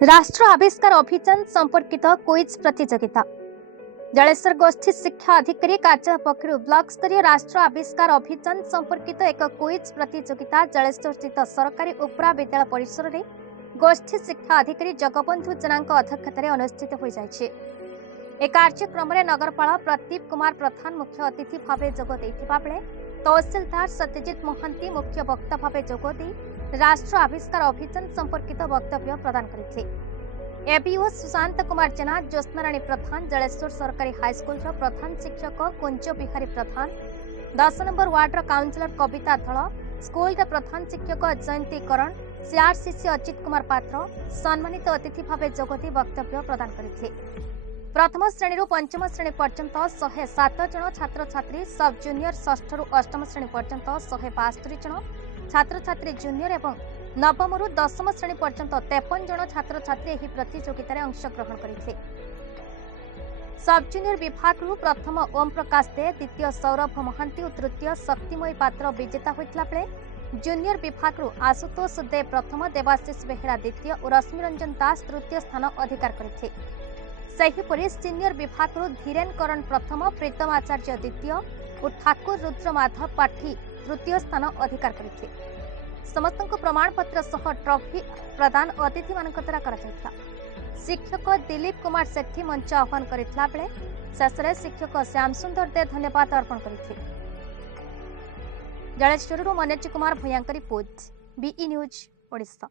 राष्ट्र आविष्कार अभियान संपर्कित क्विज प्रतियोगिता जलेश्वर गोष्ठी शिक्षा अधिकारी कार्यालय पक्षर ब्लॉक स्तरीय राष्ट्र आविष्कार अभियान संपर्कित एक क्विज प्रतियोगिता जलेश्वर स्थित सरकारी उपरा विद्यालय परिसर में गोष्ठी शिक्षा अधिकारी जगबंधु जेना अध्यक्षतार अनुष्ठित हो जाए। कार्यक्रम में नगरपाल प्रदीप कुमार प्रधान मुख्य अतिथि भाव जोगदेइथिबा बेले तहसीलदार सत्यजित महांती मुख्य वक्ता भाव जोगदे राष्ट्र आविष्कार अभियान संपर्कित वक्तव्य प्रदान करते। एबीओ सुशांत कुमार जेना, ज्योत्स्नाराणी प्रधान, जलेश्वर सरकारी हाईस्कूल प्रधान शिक्षक कुंज बिहारी प्रधान, 10 नंबर वार्डर काउंसिलर कविता धल, स्कूल प्रधान शिक्षक जयंती करण, सीआरसीसी अजित कुमार पात्र सम्मानित अतिथि भाव जोगदे वक्तव्य प्रदान करते। प्रथम श्रेणी पंचम श्रेणी पर्यंत 107 जन छात्र छात्री, सब जूनियर 6 रु 8 श्रेणी पर्यंत 172 जन छात्र छात्री जूनियर एवं नवम रु 10 श्रेणी पर्यंत 53 जन छात्र छात्री एही प्रतियोगितार अंशग्रहण करते। सब जूनियर विभाग प्रथम ओम प्रकाश दे, द्वितीय सौरभ महांती और तृतीय शक्तिमयी पात्र विजेता होता बेले जूनियर विभाग आशुतोष दे प्रथम, देवाशीष बेहेरा द्वितीय और रश्मि रंजन दास तृतीय स्थान अधिकार करते। सेहीपरि सीनियर विभाग धीरेन करण प्रथम, प्रीतम आचार्य द्वितीय और ठाकुर रुद्र माधव पाठी तृतीय स्थान अधिकार करते। समस्त प्रमाण पत्र सह ट्रॉफी प्रदान अतिथि मान द्वारा करा। शिक्षक दिलीप कुमार सेठी मंच आह्वान करथिला बेले शेषरे शिक्षक श्याम सुंदर दे धन्यवाद अर्पण करथिले। जलेश्वर मनोज कुमार भयांकर रिपोर्ट, बीई न्यूज ओडिशा।